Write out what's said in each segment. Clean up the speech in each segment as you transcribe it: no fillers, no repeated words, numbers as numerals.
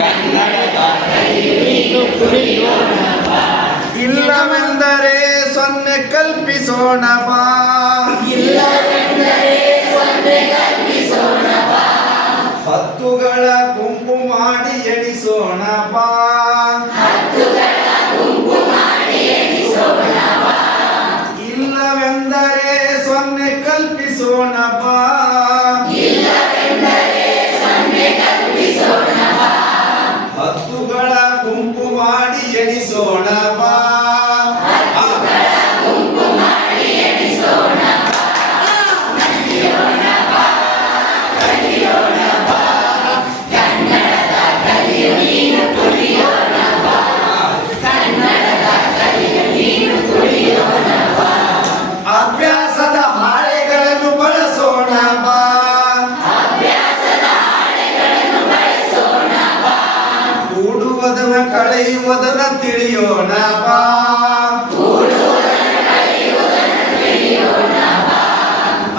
ಕನ್ನಡದ ನೀನು ಕುಡಿಯೋಣ ಬಾ. ಇಲ್ಲವೆಂದರೆ ಸೊನ್ನೆ ಕಲ್ಪಿಸೋಣ ಬಾ. ಇಲ್ಲವೆಂದರೆ ಸೊನ್ನೆ ಕಲ್ಪಿಸೋಣ ಬಾ. ಹತ್ತುಗಳ ಗುಂಪು ಮಾಡಿ ಎಣಿಸೋಣ ಬಾ. ಹತ್ತುಗಳ ಗುಂಪು ಮಾಡಿ ಎಣಿಸೋಣ ಬಾ. ಇಲ್ಲವೆಂದರೆ ಸೊನ್ನೆ ಕಲ್ಪಿಸೋಣ ಬಾ. ಇಲ್ಲವೆಂದರೆ ಸೊನ್ನೆ ಕಲ್ಪಿಸೋಣ ಬಾ. ಹತ್ತುಗಳ ಗುಂಪು ಮಾಡಿ ಎಣಿಸೋಣ ಬಾ. ಹತ್ತುಗಳ ಗುಂಪು ಮಾಡಿ ಎಣಿಸೋಣ ಬಾ. ಕಲಿಯೋಣ ಬಾ, ಕಲಿಯೋಣ ಬಾ. ಕನ್ನಡದ ಕಲಿಯು ನೀನು ತುಳಿಯೋಣ ಬಾ. ಕನ್ನಡದ ಕಲಿಯು ನೀನು ತುಳಿಯೋಣ ಬಾ. ಅಭ್ಯಾಸದ ಹಾಳೆಗಳನ್ನು ಬಳಸೋಣ ಬಾ. ಅಭ್ಯಾಸದ ಹಾಳೆಗಳನ್ನು ಬಳಸೋಣ ಬಾ. ಕೂಡುವುದನ್ನ ಕಳೆಯುವುದನ್ನ ತಿಳಿಯೋಣ ಬಾ. ಕೂಡುವುದನ್ನು ಕಲಿಯುವುದನ್ನು ತಿಳಿಯೋಣ ಬಾ.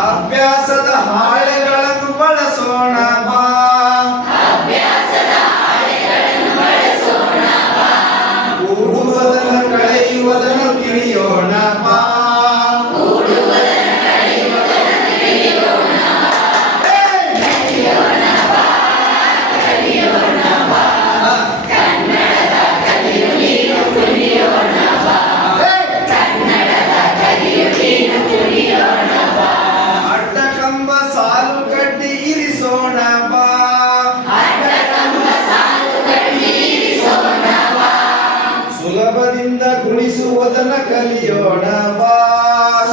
ಅಭ್ಯಾಸದ ಹಾಳೆಗಳನ್ನು ಬಳಸೋಣ ಬಾ. ಅಭ್ಯಾಸದ ಹಾಳೆಗಳನ್ನು ಬಳಸೋಣ ಬಾ. ಕೂಡುವುದನ್ನ ಕಳೆಯುವುದನ್ನು ತಿಳಿಯೋಣ ಬಾ. ಕೂಡುವುದನ್ನು ಕಲಿಯುವುದನ್ನು ತಿಳಿಯೋಣ ಬಾ. ಕಲಿಯೋಣ ಬಾ, ಕಲಿಯೋಣ ಬಾ. ಕನ್ನಡದ ಕಲಿಯು ನೀನು ತುಳಿಯೋಣ ಬಾ. ಕನ್ನಡದ ಕಲಿಯು ನೀನು ತುಳಿಯೋಣ ಬಾ. ಅಡ್ಡ ಕಂಬ ಸಾಲು ಕಟ್ಟಿ ಇರಿಸೋಣ ಬಾ. ಅಡ್ಡ ಕಂಬ ಸಾಲು ಕಟ್ಟಿ ಇರಿಸೋಣ ಬಾ. ಸುಲಭದಿಂದ ಗುಣಿಸುವುದನ್ನ ಕಲಿಯೋಣ ಬಾ.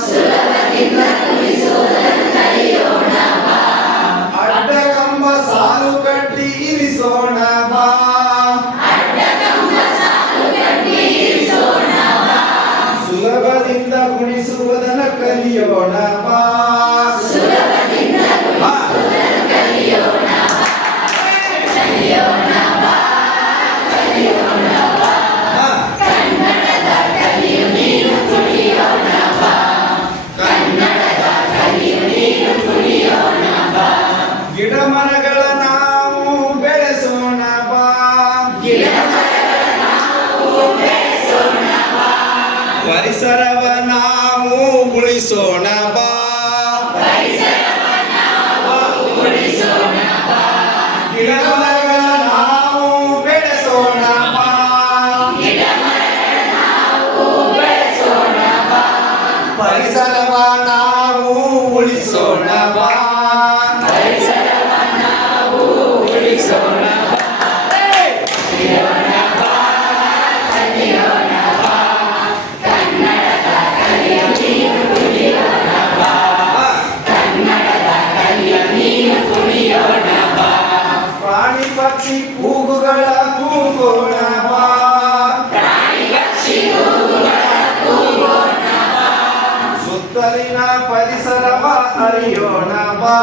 ಸುಲಭದಿಂದ ಗುಣಿಸುವುದನ್ನು ಕಲಿಯೋಣ ಬಾ. ಅಡ್ಡ ಕಂಬ ಸಾಲು ಕಟ್ಟಿ ಇರಿಸೋಣ ಬಾ. ಅಡ್ಡ ಕಂಬ ಸಾಲು ಕಟ್ಟಿ ಇರಿಸೋಣ ಬಾ. ಸುಲಭದಿಂದ ಗುಣಿಸುವುದನ್ನ ಕಲಿಯೋಣ ಬಾ. ಸುಲಭದಿಂದ ಗುಣಿಸುವುದನ್ನು ಕಲಿಯೋಣ ಬಾ. ಕಲಿಯೋಣ ಬಾ, ಕಲಿಯೋಣ ಬಾ. ಕನ್ನಡದ ಕಲಿಯು ನೀನು ತುಳಿಯೋಣ ಬಾ. ಕನ್ನಡದ ಕಲಿಯು ನೀನು ತುಳಿಯೋಣ ಬಾ. ಗಿಡ ಮರಗಳ ನಾವು ಬೆಳೆಸೋಣ ಬಾ. ಗಿಡ ಮರಗಳ ನಾವು ಬೆಳೆಸೋಣ ಬಾ. ಪರಿಸರವ ನಾವು ಉಳಿಸೋಣ ಬಾ. ಪರಿಸರವ ನಾವು ಉಳಿಸೋಣ ಬಾ. ಗಿಡ ಮರಗಳ ನಾವು ಬೆಳೆಸೋಣ ಬಾ. ಗಿಡ ಮರಗಳ ನಾವು ಬೆಳೆಸೋಣ ಬಾ. ಪರಿಸರವ ನಾವು ಉಳಿಸೋಣ ಬಾ. ಪರಿಸರವ ನಾವು ಉಳಿಸೋಣ ಬಾ. ಕಲಿಯೋಣ ಬಾ, ಕಲಿಯೋಣ ಬಾ. ಕನ್ನಡದ ಕಲಿಯು ನೀನು ತುಳಿಯೋಣ ಬಾ. ಕನ್ನಡದ ಕಲಿಯು ನೀನು ತುಳಿಯೋಣ ಬಾ. ಪ್ರಾಣಿ ಪಕ್ಷಿ ಕೂಗುಗಳ ಕೂಗೋಣ ಬಾ. ಪ್ರಾಣಿ ಪಕ್ಷಿ ಕೂಗುಗಳ ಕೂಗೋಣ ಬಾ. ಸುತ್ತಲಿನ ಪರಿಸರವ ಅರಿಯೋಣ ಬಾ.